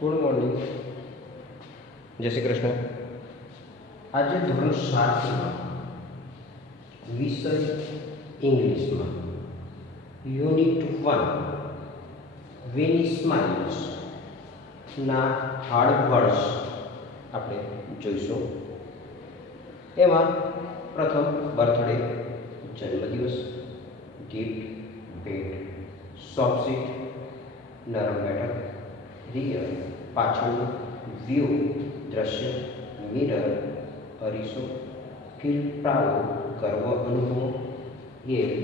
Good morning, જય શ્રી કૃષ્ણ. આજે ધોરણ 7 વિષય ઇંગ્લિશમાં યુનિટ 1 વેની સ્માઇલ્સ ના હાર્ડ વર્ડ્સ આપણે જોઈશું. એમાં પ્રથમ બર્થડે, જન્મદિવસ, ગિફ્ટ, ભેટ, સોફ્ટ સીટ, નરમ બેઠક, રિયલ પાછળનું, વ્યૂ દ્રશ્ય, મિરર અરીસો, ફીલ પ્રાઉડ ગર્વ અનુભવો, યેલ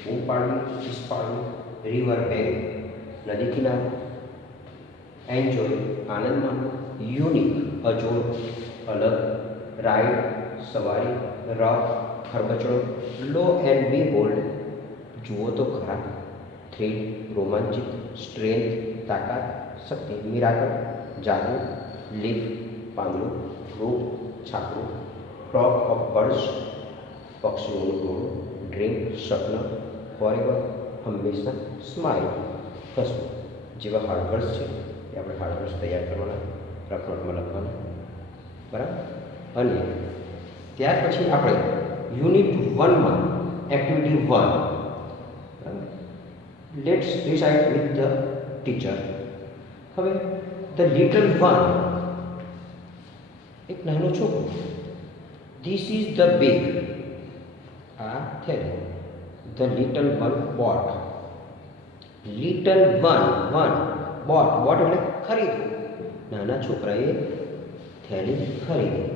બૂમ પાડવી ચીસ પાડવી, રિવર બેંક નદી કિનારો, એન્જોય આનંદ માણવો, યુનિક અજોડ અલગ, રાઇડ સવારી, રફ ખરબચડો, લો એન્ડ બી બોલ્ડ જુઓ તો ખરા, થ્રિલ રોમાંચિત, સ્ટ્રેન્થ તાકાત, શક્તિ મિરાકલ, જાદુ, લીફ પાંદડું, રૂપ છાપરું, ટોપ ઓફ બર્ડ્સ પક્ષીઓનું ટોળું, ડ્રીમ સ્વપ્ન, ફોરએવર હંમેશા, સ્માઇલ હસવું જેવા હાર્ડવર્ડ્સ છે એ આપણે હાર્ડવર્ડ્સ તૈયાર કરવાના, રફ નોટમાં લખવાના, બરાબર. અને ત્યાર પછી આપણે યુનિટ 1માં activity 1 let's recite with the teacher. હવે ધ લિટલ વન, એક નાનો છોકરો, ધીસ ઇઝ ધ બેગ, આ થેલી, the little one bought, little one bought, bought એટલે ખરીદવું, નાના છોકરાએ થેલી ખરીદી.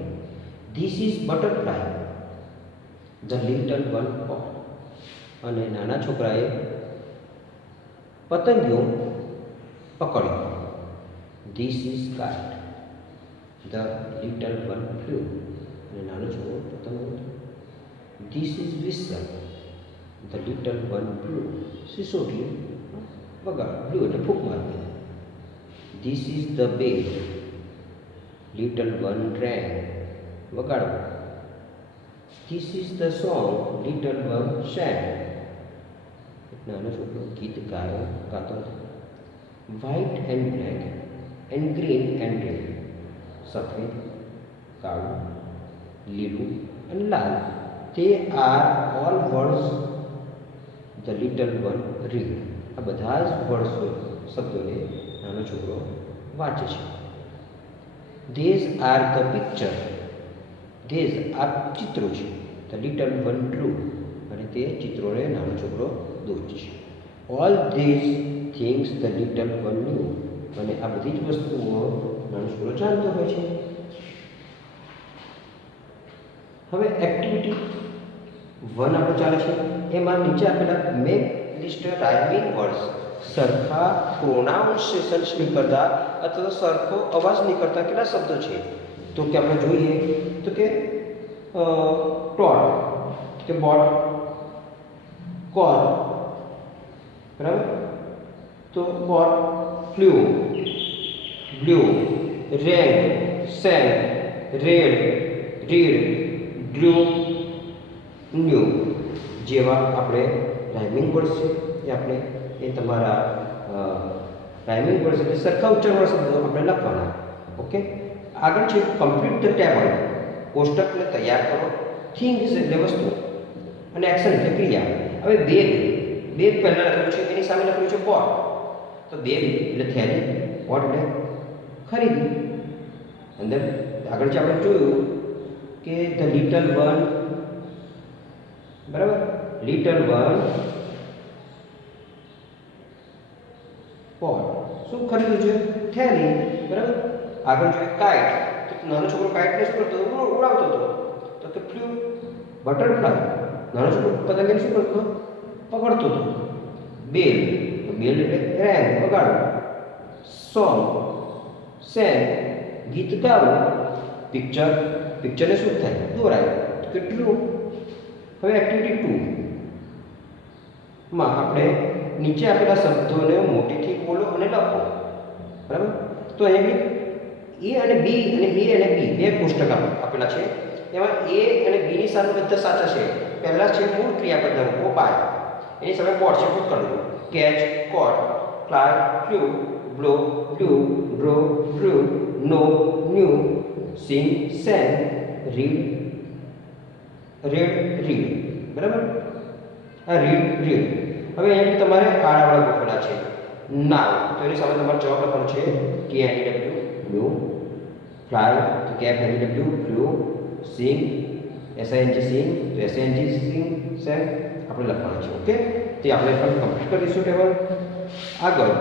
This is butterfly, the little one bought, અને નાના છોકરાએ પતંગિયો પકડ્યો. This is kite, the little one flew, અને નાનો છોકરો પતંગ. This is whistle, the little one blue, સિસોટી વગાડ, બ્લુ એટલે ફૂંક મારવી. This is the bell, little one rang, વગાડવું. This is the song, little one sang, નાનો છોકરો ગીત ગાતો હતો. White and black and green and red, સફેદ કાળું લીલું અને લાલ, they are all words the little one read. આ બધા જ વર્ડ્સ શબ્દોને નાનો છોકરો વાંચે છે. These are the picture, these આ ચિત્રો છે, ધ લિટલ વન ડ્રુ, અને તે ચિત્રોને નાનો છોકરો દોરે છે. All these things the little one new, અને આ બધી જ વસ્તુઓ નાનો છોકરો જાણતો હોય છે. હવે એક્ટિવિટી 1 આપણે ચાલે છે. એમાં નીચે આપેલા મેક લિસ્ટ રાઇમિંગ વર્ડ્સ, સરખા પ્રોનાઉન્સિએશન્સ નીકળતા અથવા સરખો અવાજ નીકળતા કેટલા શબ્દો છે. તો કે આપણે જોઈએ તો કે ટોટ, કે બોટ, કોલ, બરાબર. તો bought, flew, blew, rang, sang, red, read, glue, new જેવા આપણે રાઇમિંગ વર્ડ્સ છે એ આપણે એ તમારા રાઇમિંગ વર્ડ્સ એટલે સરખા ઉચ્ચારવાળા શબ્દો આપણે લખવાના. ઓકે. આગળ છે કમ્પ્લીટ ધ ટેબલ, કોષ્ટકને તૈયાર કરો. થિંગ્સ એટલે વસ્તુ અને એક્શન એટલે ક્રિયા. હવે બેગ, બેગ પહેલાં લખેલું છે, એની સામે લખેલું છે બોટ. તો બેગ એટલે થેલી, બોટ એટલે ખરીદી. અંદર આગળ જે આપણે જોયું કે ધ લિટલ વન, બરાબર, લિટલ વન બોટ, શું ખરીદ્યું છે? થેલી, બરાબર. આગળ જોઈએ કાઇટ, તો નાનો છોકરો કાઇટને શું કરતો હતો? ઉડાવતો હતો. તો કે ફ્લુ, બટરફ્લાય, નાનો છોકરો પતંગને શું કરતો? પકડતો હતો. બેલ, તો બેલ એટલે રેન, વગાડવું. સોંગ, સેન, ગીત ગાવું. પિક્ચર, પિક્ચરને શું થાય? દોરાય. તો કે ડ્રુ. હવે એક્ટિવિટી 2 માં આપણે નીચે આપેલા શબ્દોને મોટેથી બોલો અને લખો, બરાબર. તો અહીંયા એ અને બી, અને એ અને બી બે કોષ્ટક આપેલા છે. એમાં એ અને બીની સામે બધા સાચા છે. પહેલા છે મૂળ ક્રિયાપદ મૂકો, બાય, એની સામે બોટ છે, ભૂતકાળનું, કેચ, કોટ, fly, flew, blow, blew, draw, drew, know, knew, sing, sang, read, read. બરાબર? આ read. હવે અહીંયા તમારે આડાવાળા ગોઠવેલા છે. નાવ તો એની સામે તમારે જવાબ લખવાનો છે KNEW, blew, fly તો KFNEW, flew, sing, SING, sing તો SING, sing, sang આપણે લખવાનું છે. ઓકે, તે આપણે પણ કમ્પ્લીટ કરીશું ટેબલ. આગળ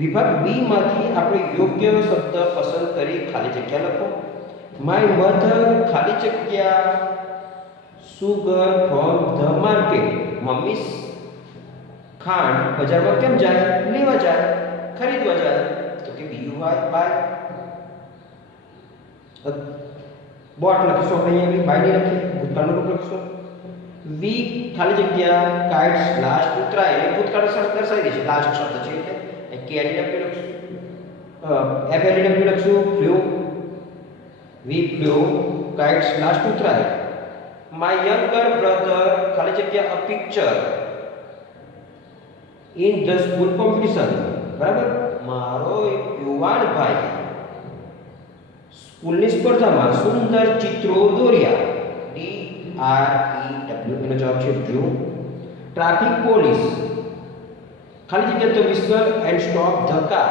વિભાગ બી માંથી આપણે યોગ્ય શબ્દ પસંદ કરી ખાલી જગ્યા લખો. માય મધર ખાલી જગ્યા sugar from the market. Mummy ખાંડ બજારમાં કેમ જાય? લેવા જાય, ખરીદવા જાય. તો કે BUY બાય. બોટ લખીશું આપણે અહીંયા બાય નહીં લખીએ, ભૂતકાળનું રૂપ લખીશું. વી ખાલી જગ્યા કાઇટ્સ લાસ્ટ ઉતરાય એટલે ભૂતકાળ દર્શાવી દે છે. લાસ્ટ શબ્દ છે એટલે KNEW લખીશું. FNEW લખીશું. Flew, we flew kites last ઉતરાય. માય યંગર બ્રધર ખાલી જગ્યા a picture in the school competition. બરાબર? મારો યુવાન ભાઈ સ્કૂલની સ્પર્ધામાં સુંદર ચિત્રો દોર્યા. DREW એનો જવાબ છે ડ્રુ. ટ્રાફિક પોલીસ ખાલી જગ્યા તો whistle and stop the car.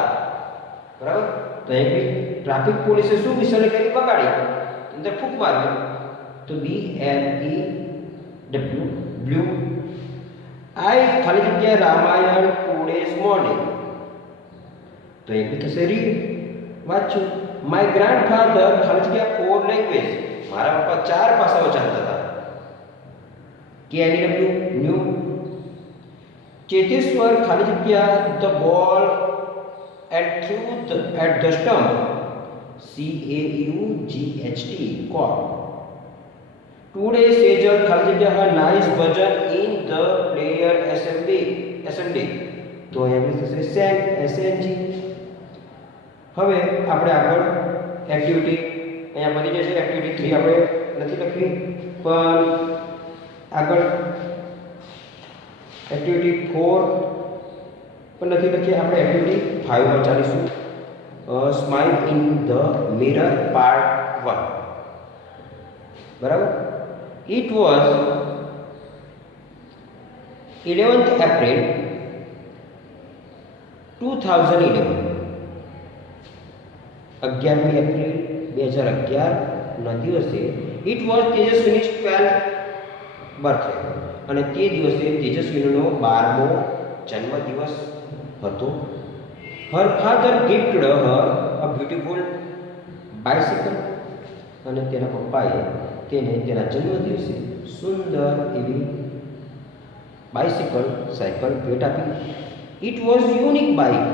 બરાબર? તો અહીં ટ્રાફિક પોલીસે શું વિસલ કરી? બગાડી, અંદર ફૂંક મારી. તો BLEW બ્લુ. આઈ ખાલી જગ્યા રામાયણ ટુડેઝ મોર્નિંગ. તો એ બી થશે રીડ, વાંચ્યું. માય ગ્રાન્ડફાધર ખાલી જગ્યા 4 લેંગ્વેજ. મારા પપ્પા 4 ભાષાઓ જાણતા હતા. KNEW new. ચેતેશ્વર ખાલી જગ્યા the ball at threw at the stump. CAUGHT caught. Today Sejal ખાલી જગ્યા a nice bhajan in the prayer assembly. તો અહીંયા થશે સેંગ, SNG. હવે આપણે આગળ એક્ટિવિટી અહીંયા બની જશે. એક્ટિવિટી 3 આપણે નથી લખવી, પણ આગળ એક્ટિવિટી 4 પણ નથી લખી. આપણે એક્ટિવિટી 5 પર ચાલીશું. Smile in the mirror part 1. બરાબર? It was 11th April 2011. 11મી એપ્રિલ 2011 ના દિવસે it was Tejaswini 12th birthday. અને તે દિવસે તેજસ્વીનો 12મો જન્મદિવસ હતો. Her father gifted her a beautiful bicycle. અને તેના પપ્પાએ તેને તેના જન્મદિવસે સુંદર એવી બાઇસિકલ સાયકલ ભેટ આપી. It was unique bike.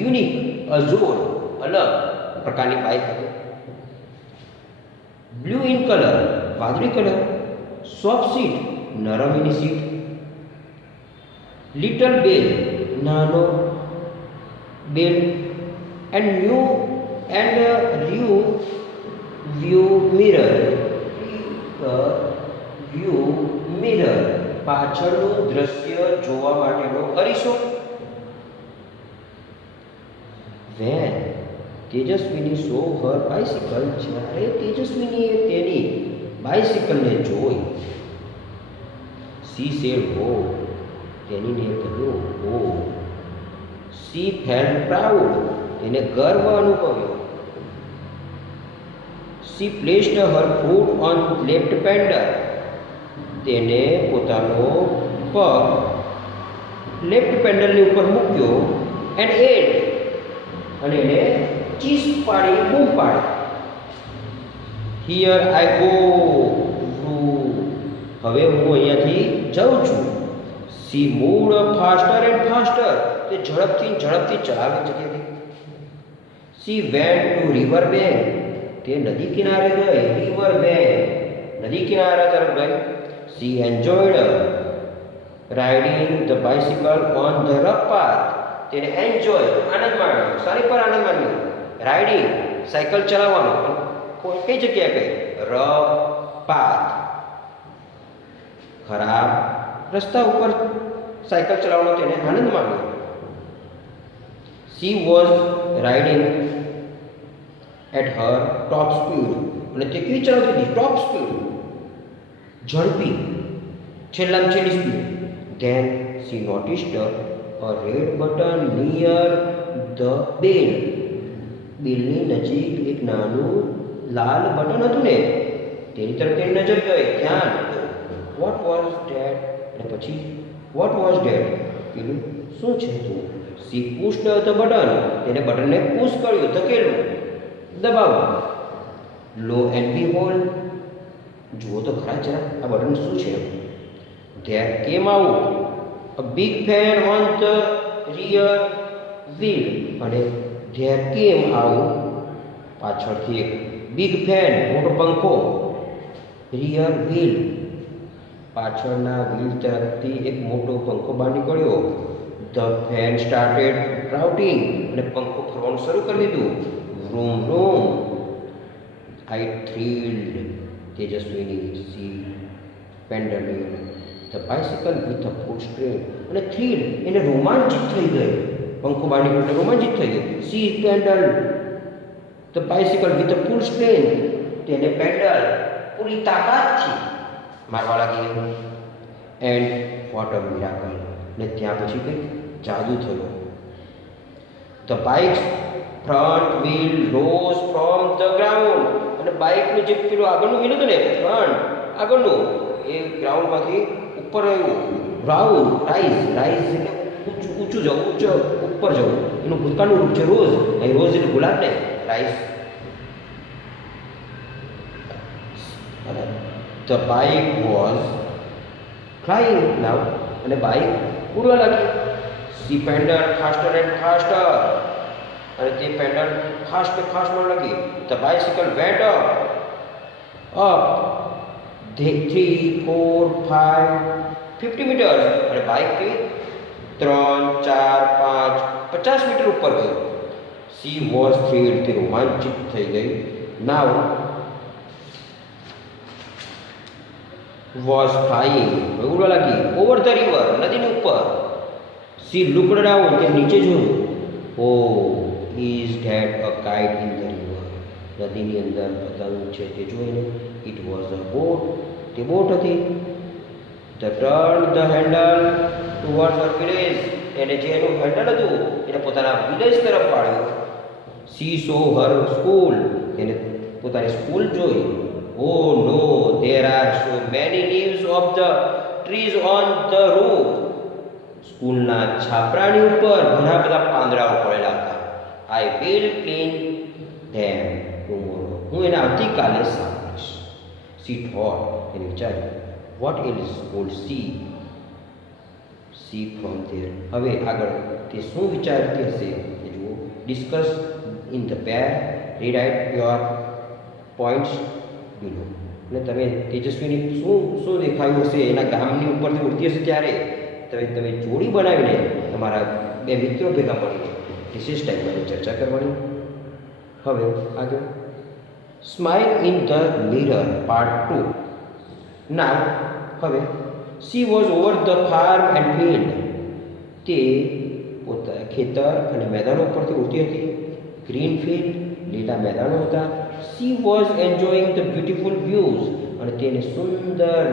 Unique અજોડ, અલગ પ્રકારની બાઇક હતી. બ્લુ ઇન કલર, વાદળી કલર. સોફ્ટ સીટ, નરમ એની સીટ. લિટલ બેલ, નાનો bell. And new and view mirror. View mirror, પાછળનું દ્રશ્ય જોવા માટેનો અરીસો. When Tejaswini saw her bicycle. જ્યારે તેજસ્વીનીએ તેની બાઇસિકલને જોઈ. સી સેડ હો. તેણીને કહ્યું હો. She felt proud. તેને ગર્વ અનુભવ્યો. She placed her foot on left pedal. તેને પોતાનો પગ લેફ્ટ પેન્ડલની ઉપર મૂક્યો. એન્ડ એડ, અને એને ચીસ પાડી બૂમ પાડી. Here I go. હવે હું અહીંયાથી જાઉં છું. C moved faster and faster. તે ઝડપથી ચલાવે જગ્યાથી. C went to river bank. તે નદી કિનારે ગઈ. રિવર બેંક, નદી કિનારા તરફ ગઈ. C enjoyed riding the bicycle on the rough path. તેને એન્જોય, આનંદ માણ્યો, સારી પર આનંદ માણ્યો. રાઇડિંગ, સાયકલ ચલાવવાનો, પણ કઈ જગ્યાએ ગઈ? રફ પાથ, ખરાબ રસ્તા ઉપર સાયકલ ચલાવવાનો તેને આનંદ માણ્યો. She was riding at her top speed. અને તે કેવી ચલાવતી હતી? ટોપ સ્પીડ, ઝડપી, છેલ્લામાં છેલ્લી speed. Then she noticed a red button near the bell. બેલની નજીક એક નાનું લાલ બટન હતું ને, તેની તરફ તેની નજર ગઈ, ધ્યાન. What was that? અને પછી વોટ વોઝ ધેટ? પેલું શું છે તું? She pushed the button. તેને બટનને પુશ કર્યું, ધકેલું, દબાવ્યું. લો એન્ડ બીહોલ્ડ, જુઓ તો ખરા જરા આ બટન શું છે. There came out a big fan on the rear wheel. અને ધેર કેમ આઉટ, પાછળથી એક બિગ ફેન, મોટો પંખો, રિયર વ્હીલ, પાછળના વ્હીલ તરફથી એક મોટો પંખો બહાર નીકળ્યો. The fan started rotating. અને પંખો ફરવાનું શરૂ કરી દીધું. Room room. I thrilled, Tejaswini. She pedalling the bicycle with a full strain. અને થ્રીલ, એને રોમાંચિત થઈ ગઈ. પંખો બહાર નીકળ્યો રોમાંચિત થઈ ગઈ. She pedal the bicycle with a full strain. તેને પેન્ડલ પૂરી તાકાતથી મારવા લાગી. And what a miracle. ને ત્યાં પછી કંઈક જાદુ થયો. The bike's front wheel rose from the ground. અને બાઇકનું જે પેલું આગળનું વ્હીલ હતું ને, ફ્રન્ટ આગળનું, એ ગ્રાઉન્ડમાંથી ઉપર આવ્યું. રાઈઝ એટલે ઊંચું જવું, ઉપર જવું. એનું ભૂતકાળનું રૂપ છે રોઝ. અહીં રોઝ એટલે ગુલાબ ને, rise. The bike was flying now. અને બાઇક ઉડવા લાગી. She pedal faster and faster. અને તે પેન્ડલ ફાસ્ટ મારવા લાગી. The bicycle went up 3, 4, 5, 50 metre. અને બાઇકથી 3, 4, 5, 50 મીટર ઉપર ગઈ. સી વોઝ થ્રીલ્ડ, તે રોમાંચિત થઈ ગઈ. નાવ વોઝ ફ્લાઇંગ, ઉડવા લાગી. ઓવર ધ રિવર, નદીની ઉપર. સી લુકડ ડાઉન, તે નીચે જોયું. Oh is that a kite in the river. નદીની અંદર પતંગ છે તે જોઈને. ઇટ વોઝ અ બોટ, તે બોટ હતી. The turn the handle towards her village. એને જે એનું હેન્ડલ હતું એને પોતાના વિલેજ તરફ પાડ્યું. સી સો હર સ્કૂલ, એને પોતાની સ્કૂલ જોઈ. ઓ નો, there are so many leaves of the trees on the roof. સ્કૂલના છાપરાની ઉપર ઘણા બધા પાંદડાઓ પડેલા હતા. I will clean them tomorrow, હું એને આવતીકાલે સાફ કરીશ. સી થોટ, એને વિચાર્યું. What else would see from there. હવે આગળ તે શું વિચારતી હશે એ જુઓ. Discuss in the pair, rewrite your points below. અને તમે તેજસ્વીની શું દેખાયું હશે એના ગામની ઉપરથી ઉડતી હશે ત્યારે તમે જોડી બનાવીને તમારા બે મિત્રો ભેગા મળીને વિશેષ ટાઈમમાં ચર્ચા કરવાની. હવે આગળ smile in the mirror part 2. નાવ હવે she was over the farm and field. તે ખેતર અને મેદાનો ઉપરથી ઉડતી હતી. ગ્રીન ફિલ્ડ, લીલા મેદાનો હતા. She was enjoying the beautiful views. અને તેને સુંદર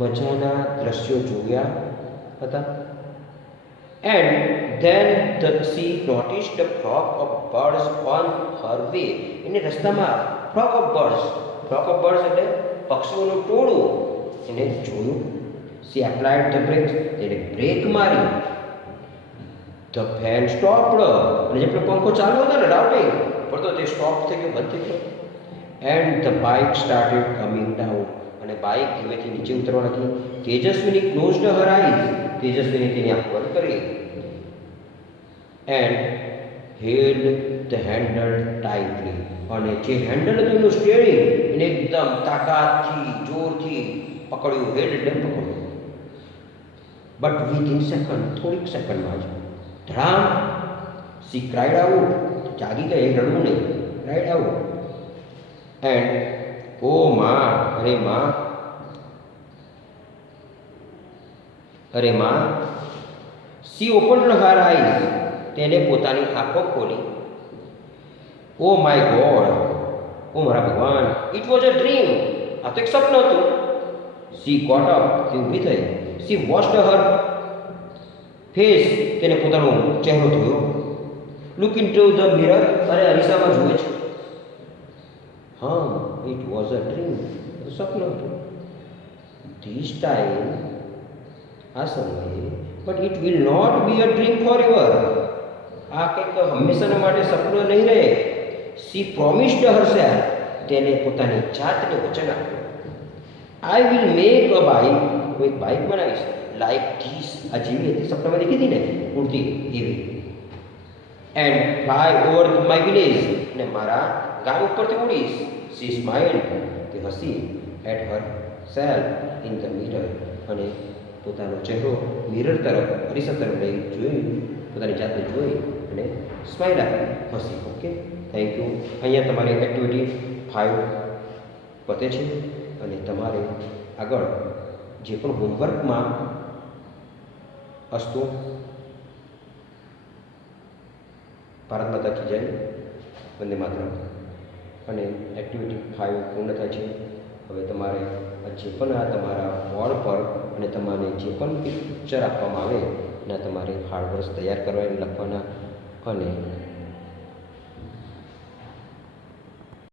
મજાના દ્રશ્યો જોયા હતા. And then C noticed the flock of birds on her way. એને રસ્તામાં ફ્લોક ઓફ બર્ડ્સ એટલે પક્ષીઓનું ટોળું એને જોયું. સી એપ્લાઇડ ધ બ્રેક્સ, તેને બ્રેક મારી. ધ ફેન સ્ટોપ્ડ, અને જે પંખો ચાલુ હતો ને રાઉટિંગ પડતો તે સ્ટોપ થઈ ગયો, બંધ થઈ ગયો. And the bike started coming down. અને બાઇક ધીમેથી નીચે ઉતરવા લાગી. તેજસ્વીની ક્લોઝડ હર આઈઝ. તેજસ્વીની તેની આંખ બંધ કરી. And held the handle tightly. અને જે હેન્ડલ હતું એનું સ્ટીયરિંગ એને એકદમ તાકાતથી જોરથી પકડ્યું. હેલ્ડ એટલે પકડ્યું. બટ વિથિન સેકન્ડ, થોડીક સેકન્ડમાં જ ધડામ, સી ક્રાઇડ આઉટ. જાગી ગઈ, રડવું નહીં, ક્રાઇડ આઉટ. એન્ડ ઓ માં, અરે માં, અરે માં. C opened her eyes. તે તેને પોતાની આંખો ખોલી. ઓ માય ગોડ, ઓ મારા ભગવાન, ઇટ વોઝ અ ડ્રીમ. આ તો એક સપનું હતું. સી ગોટ અપ, તે ઊભી થઈ. સી વોશ્ડ હર ફેસ, તેને પોતાનો ચહેરો ધોયો. લુક ઇન્ટુ ધ મિરર, અને અરીસામાં જુએ છે. હા, ઇટ વોઝ અ ડ્રીમ, સપનું હતું. ધીસ ટાઈમ, આ સમયે, but it will not be a dream forever. આ કંઈક હંમેશાના માટે સપનું નહીં રહે. સી પ્રોમિસ્ડ હરસેલ્ફ, તેને પોતાની જાતને વચન આપ્યું. I will make a bike, હું એક બાઇક બનાવીશ, લાઈક ધીસ, આ જેવી હતી સપનામાં દેખી હતી ને ઉડતી એવી. And fly over my village, અને મારા ગામ ઉપરથી ઉડીશ. સી સ્માઇલ, તે હસી. At herself in the mirror, અને પોતાનો ચહેરો મિરર તરફ, અરીસા તરફ લઈ જોયું, પોતાની જાતને જોઈ અને સ્માઇલ આપી, હસી. Okay, thank you. અહીંયા તમારી એક્ટિવિટી 5 પતે છે અને તમારે આગળ જે પણ હોમવર્કમાં અસ્તુ, ભારત માતા કી જય, વંદે માતરમ, અને એક્ટિવિટી 5 પૂર્ણ થાય છે. હવે તમારે જે પણ આ તમારા બોર્ડ પર અને તમારે જે પણ પિક્ચર આપવામાં આવે એના તમારે હાર્ડવર્ક તૈયાર કરવા લખવાના અને